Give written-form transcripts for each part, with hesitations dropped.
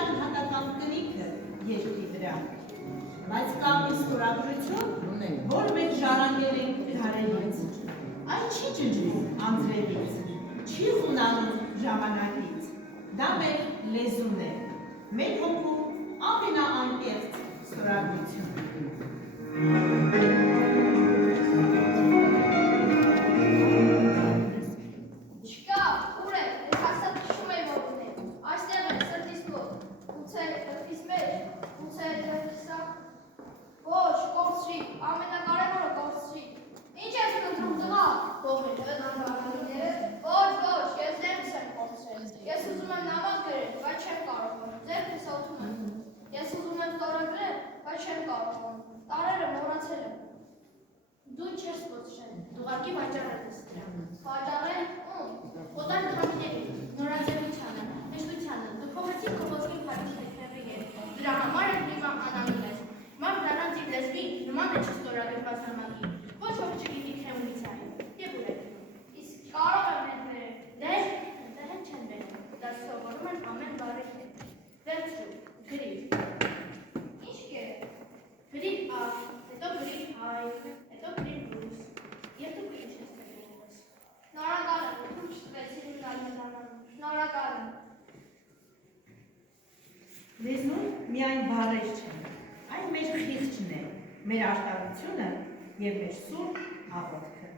անհատական կնիքը երկրի վրա, բայց կա մի ստորագրություն, որ մենք ժառանգել ենք դարերից, այն չի ջնջվում անձրևից, չի խունանում ժամանակից, դա մեր լեզուն է, մեր հոգու ամենաանկեղծ ստորագրությունը։ Լեզուն միայն բառեր չեն, այն մեր խիղճն է, մեր արտահայտությունը և մեր սուրբ աղոթքը։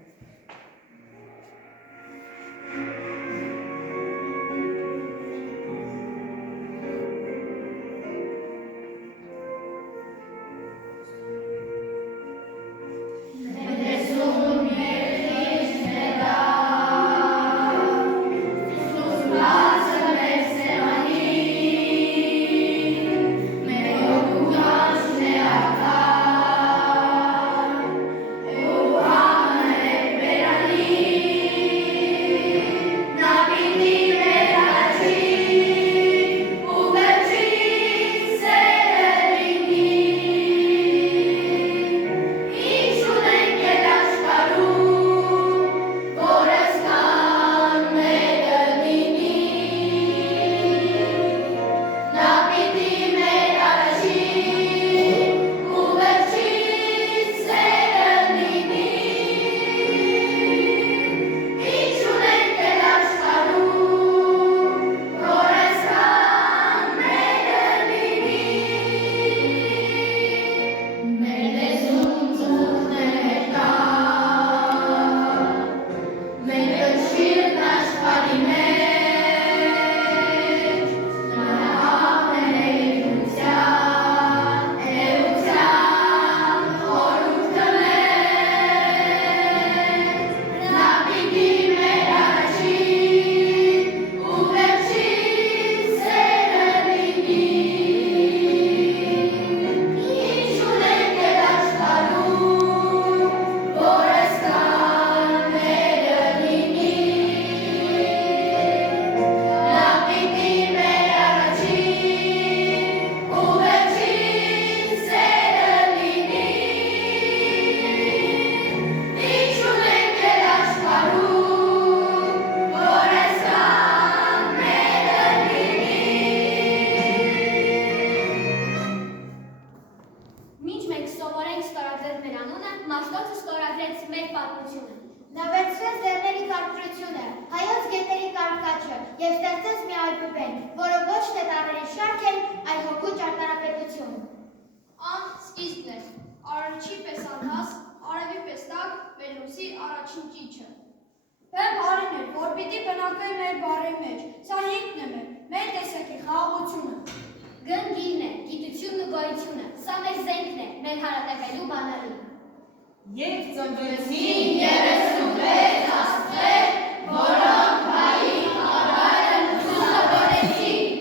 Եվ ծնվեցին 36 աստղեր, որոնք հայի խաղարն ուսավորեցին։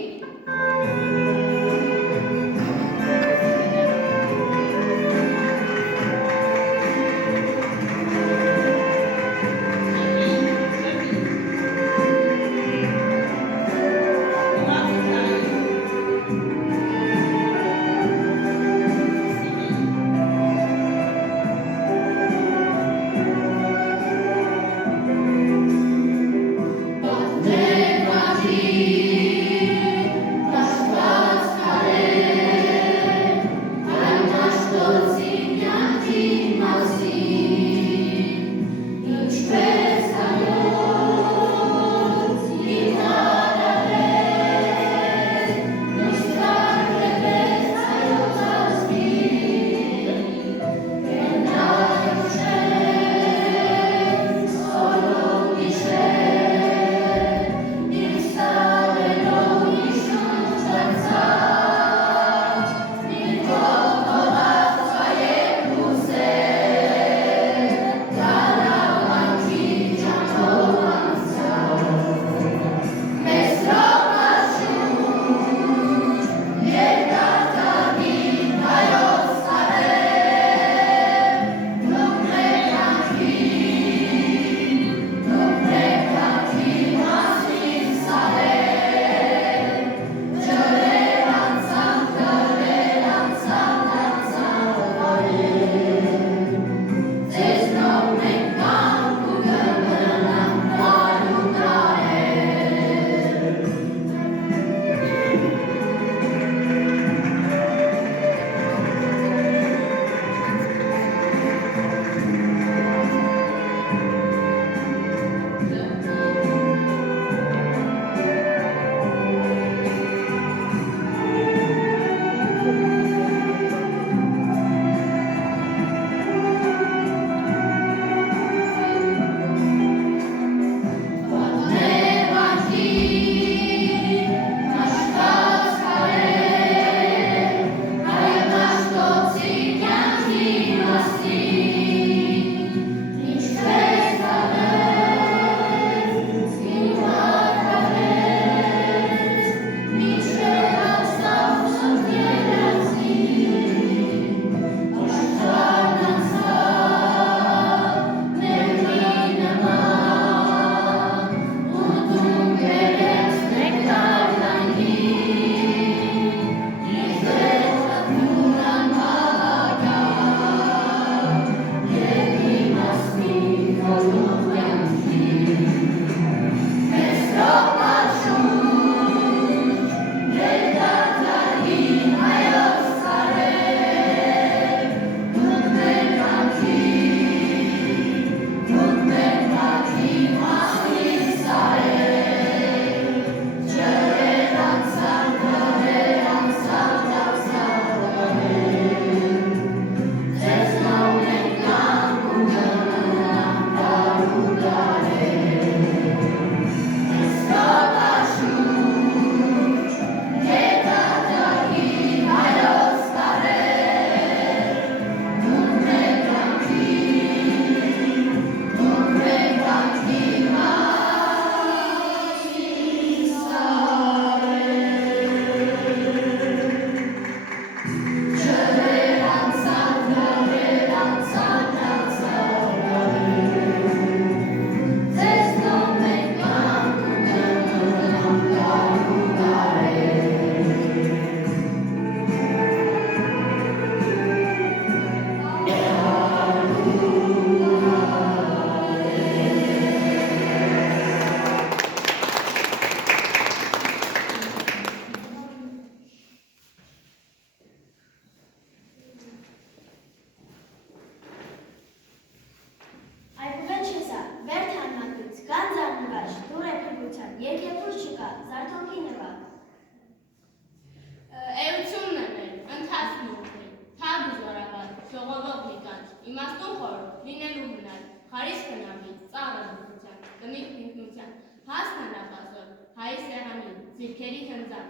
Ձիրքերի հնձան։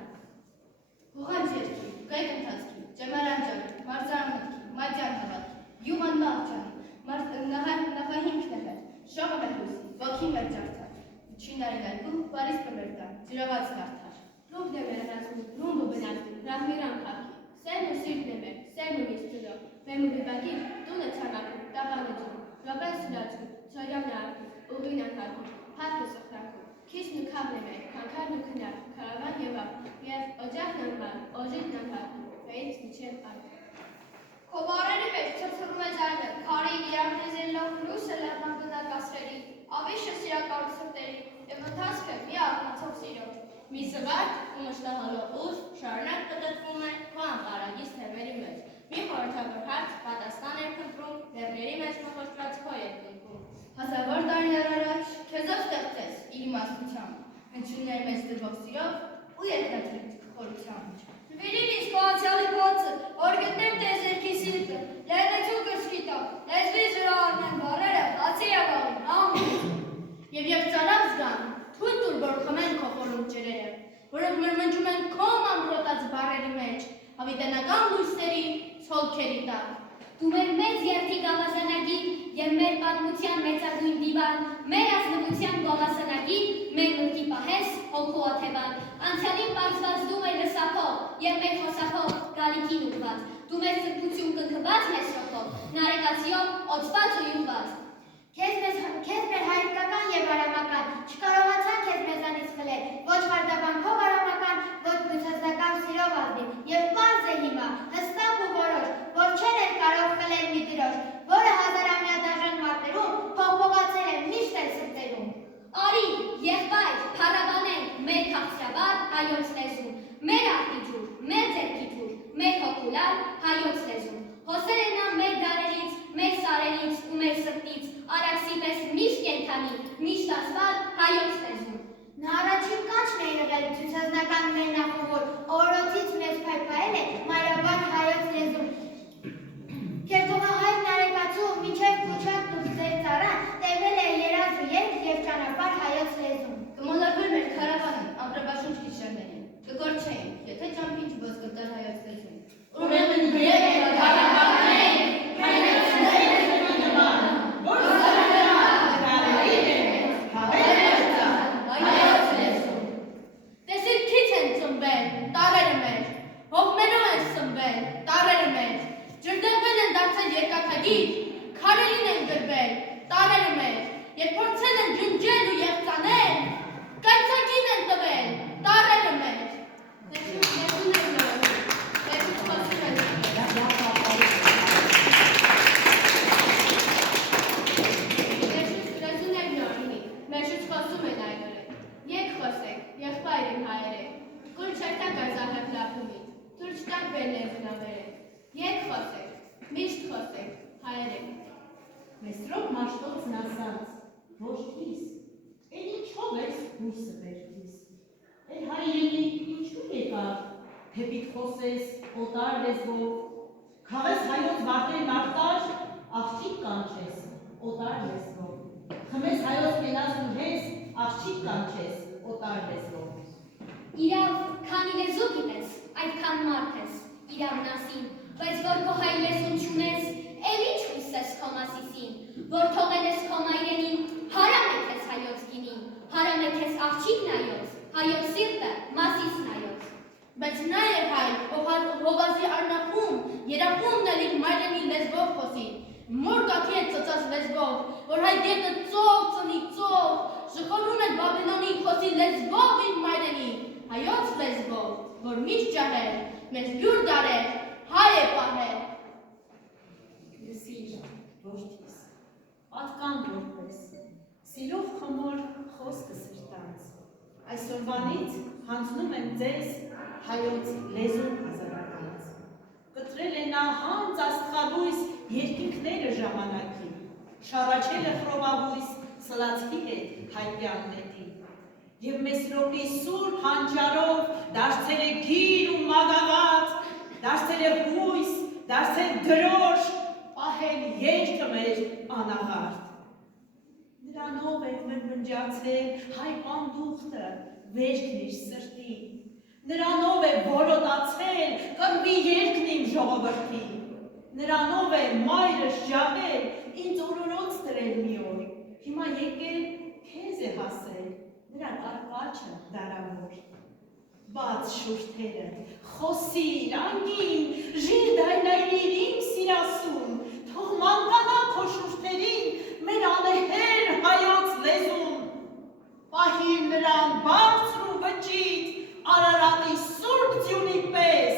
Հողանջ երկի, կայք ընթացքի, ճեմարան ջանի, մարզարան մտքի, մատյան հավատքի, յուղան մաղջանի, նախահիմքն է մեր, շողը մեր հույսի, ոգին մեր ջարդար, չինարին այգու, բարիս պմերտան, ջրաված կարդար։ Ռուբն է մեր հնացում, ռումբը բնացքի, ռահմիրան կաղքի, սերն ու սիրտն է մեր, սերն ու միստրիլո, վեմ ու բիբագիր, տուն է ծանակում, տաղանը ջան, ռոպեն սրացքում, ծորյան նարակում, ուղին անկարգում, հատքը սխրանքում, քիչն ու քավն է մեր, քանքարն ու քնար, քարավան և ակ, և օջախն անկար, օժիտն անկարգում, վեից միջև ակ։ Քո բարերի մեջ չծրում է ձայնը, քարի իրանտեզելով լույսը լեռնագնդակասրերի, ավիշը սիրակարու սրտերի, և ընթացքը մի աղնացող սիրո։ Մի զվարթ ու մշտահալով ուժ շարունակ պտտվում է քո անտարագից թևերի մեջ։ Մի խորհրդավոր հարց պատասխան էր փնտրում, լեռների մեջ մխորճված քո երկնքում։ Հազարավոր տարիներ առաջ քեզով ստեղծեց իր իմաստությամբ, հնչյունների մեջ դրվող սիրով ու երկնատրիք խորությամբ։ Նվիրիր ինձ քո անցյալի փոցը, որ գտնեմ տեզերքի սիրտը, լեռնեցու կրծքի տակ, լեզվից վրա առնեմ բառերը, հացի և աղին, ամեն։ Եվ ծարավ զգան, թույլ տուր, որ խմեն քո խորում ջրերը, որոնք մրմնջում են քո ամրոտած բառերի մեջ, հավիտենական լույսերի ցոլքերի տակ։ Դու մեր մեծ երթի գավազանագիր և մեր պատմության մեծագույն դիվան, մեր ազնվության գովասանագիր, մեր մտքի պահես, հոգու օթևան, անցյալին պարզված դու մեր լսափով և մեր խոսափով գալիքին ուղված, դու մեր սրբություն կնքված մեզ շոխով, նարեկացիով օծված ու յուղված։ Քեզ մեր հայրիկական և արամական, չկարողացան քեզ մեզանից խլել, ոչ վարդաբանքով արամական, ոչ բուցածնական սիրով ազնիվ, և պարզ է հիմա, հստակ ու որոշ, որ չեն էր կարող խլել մի դրոշ, որը հազարամյա դաժան մարտերում փողփողացել է միշտ էլ սրտերում։ Արի, եղբայր, փառաբանենք մեր քաղցրաբար հայոց լեզուն, մեր արտիջուր, մեր ձեռքիջուր, մեր հոգուլար հայոց լեզուն։ Հոսել է նա մեր դարերից, մեր սարերից ու մեր սրտից, արաքսի պես միշտ կենդանի, միշտ ասված հայոց լեզուն։ Նա առաջին կանչն է եղել ցուցազնական մեր նախավոր, օրոցից մեզ փայփայել է մայրաբար հայոց լեզուն։ Քերթողահայր նարեկացու մինչև քուչակն ու ձեր ծառան տևել է երազ ու երգ և ճանապարհ հայոց լեզուն։ Կմոլորվեր մեր քարավանը, ամպրոբաշունչ գիշերներին, կգորջեին, եթե ճամփին չբոզկտար հայոց լեզուն։ Ուրեմն եկեք քարավանենք, հայոց լեզուն նման, որ հայոց լեզուն։ Տեսիլքից են ծնվել տարերը մեր, հողմերով են սնվել տարերը մեր, ջրդեղվել են դարձել երկաթագիր, քարերին են գրվել տարերը մեր, և փորձել են ջնջել ու եղծանել, կայծակին են տվել տարերը մեր։ Լեզուն է նոր, լեզուն խոսում է Լեզուն է նորինի, մեջուց խոսում են այգորը, եկ խոսեք, եղբայր իմ հայերեք, կուր չայտակ ազահებ լապումի, թուր չտակ բեր լեզունավերեք, եկ խոսեք, միշտ խոսեք, հայերեք։ Մեսրոպ մաշտոցն ասաց, ոշքիս, էլ ինչով ես հույսը վերքիս, էլ հայրենի ինչու եկար, թեպիտ խոսես օտար լեզվով, քաղես հայոց վարտերն արտար, աղջիկ կանչես օտար լեզվով, խմես հայոց կենասն ու հես, աղջիկ կանչես օտար լեզվով։ Իրավ, քանի լեզու գիտես, այդքան մարդ ես, իրավն ասին, բայց որ քո հայ լեզուն չունես, էլ ինչ հույս ես քո մասիսին, որ թողել ես քո մայրենին, հարամ է քեզ հայոց գինին, հարամ է քեզ աղջիկն հայոց սիրտը մասիսն հայոց։ Բայց նա էր հայ, հովազի արնախում, երախումն էլ իր մայրենի լեզվով խոսի, մոր կաթի է ծծած լեզվով, որ հայ գետը ծով ծնի ծով, ժխորում են Բաբելոնի խոսի լեզվով իր մայրենի, հայոց լեզվով, որ միշտ ջահեր, մեզ յուր դարեր, հայ է պահեր։ Լսիր, որդիս, պատկան որպես, սիրով խմոր խոսքը սրտանց, այսօրվանից հանձնում եմ ձեզ հայոց լեզուն հազարականց, կտրել է նա հանց աստղալույս երկինքները ժամանակի, շարաչել է խրովահույս սլացքի հետ հայտյան նետի, և Մեսրոպի սուրբ հանճարով դարձել է գիր ու մագաղատ, դարձել է հույս, դարձել դրոշ, պահել երկը մեր անաղարդ։ Նրանով է մրմնջացել հայ պանդուխտը, վերքն իր սրտի, նրանով է որոտացել կռվի երկն իմ ժողովրդի, նրանով է մայրս ջահել, ինձ օրորոց դրել մի օր, հիմա եկել քեզ է հասել, նրա կարկաչը դարավոր, բաց շուրթերը, խոսիր, անգին, ժիր դայնայրիր իմ սիրասուն, թող մանկանա քո շուրթերին, մեր անեհեր հայոց լեզուն, պահիր նրան բարձր ու վճիտ, Արարատի սուրբ ձյունի պես,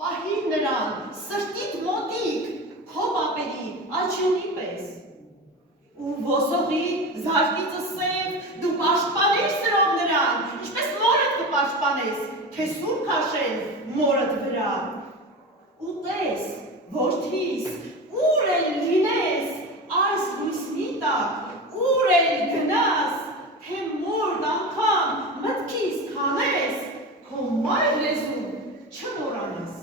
պահիր նրան սրտիդ մոտիկ, քո պապերի աչյունի պես, ու ոսողի զարդիծը սև դու պաշտպանիր սրով նրան, ինչպես մորդ կպաշտպանես, քեզ սուր քաշել մորդ վրա, ու տես, որդիս, ուր էլ լինես, այս լույսի տակ, ուր էլ գնաս, թե մորդ անգամ մտքիս քանես, քո մայր լեզուն չմոռանաս։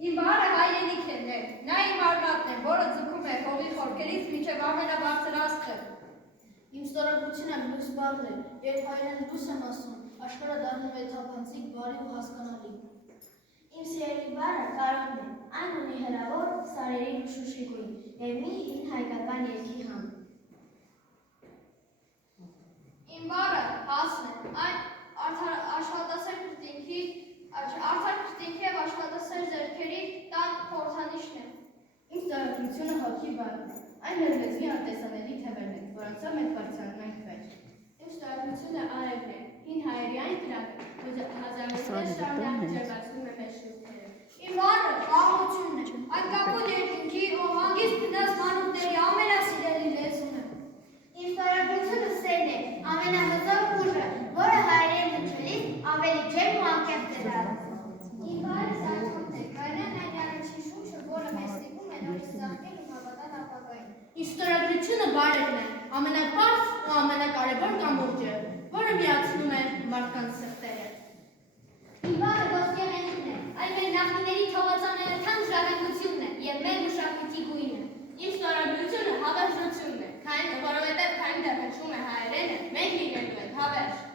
Իմ բարը հայրենիքն է, նա իմ արմատն է, որը ձգում է հողի խորքերից մինչև ամենաբարձր աստղը։ Իմ ստորագրությունը լույս բառն է, երբ հայրեն լույս եմ ասում, աշխարհը դառնում է թափանցիկ, բարի ու հասկանալի։ Իմ սիրելի բառը կարողն է, այն ունի հրավոր սարերի շուշի գույն և մի հին հայկական երգի համ։ Իմ բարը հասն է, այն աշխատասեր քրտինքի և աշխատասեր ձեռքերի տան խորհրդանիշն է։ Իմ ստորագրությունը հոգի բառն է, այն մեր լեզվի անտեսանելի թևերն են, որոնցով մենք բարձրանում ենք վեր։ Իմ ստորագրությունը արևն է, հին հայերի այն կրակը, որ հազարավոր շարունակ ջերմացնում է մեր շուրթերը։ Իմ բառը խաղաղությունն է, այն կապույտ երկինքի ու հանգիստ գնաց մանուկների ամենասիրելի լեզուն է։ Իմ ստորագրությունը սերն է, ամենահզոր ուժը, որը հայերեն հնչելիս ավելի ջերմ ու անկեղծ է դառնում։ Իմ բառը զարթոնն է, կայնան այն առաջին շունչը, որը մեզ ստիպում է նորից ծաղկել ու հավատալ ապագային։ Իմ ստորագրությունը բառերն է, ամենապարզ ու ամենակարևոր կամուրջը, որը միացնում է մարդկանց սրտերը։ Իմ բառը ոսկեղենիքն է, այն մեր նախնիների թողածանելիության ժառանգությունն է և մեր մշակույթի գույնը։ Իմ ստորագրությունը հավերժությունն է, որովհետև քանի դեռ հնչում է հայերենը, մենք լինելու ենք հավերժ։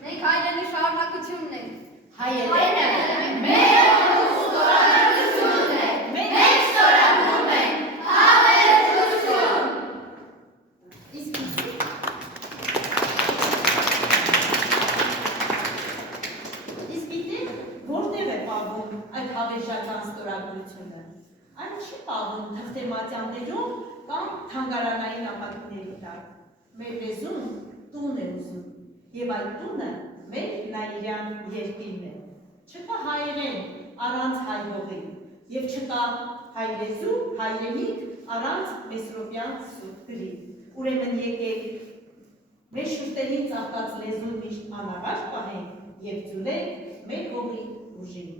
Մենք հայրենի շարունակությունն ենք։ Հայերենը մեր ստորագրությունն է։ Մենք ստորագրում ենք հավերժություն։ Իսկ թե մատյաններում կամ թանգարանային ապակիների տակ։ Մեր լեզուն տուն է ուզում, և այդ տունը մեր Նաիրյան երկիրն է։ Չկա հայերեն առանց հայ հողի, և չկա հայրեզու, հայրենիք առանց Մեսրոպյան սուրբ գրի։ Ուրեմն եկեք մեր շուրտերին ծաղկած լեզուն միշտ անաղարտ պահենք և ձուլենք մեր հողի ուժին։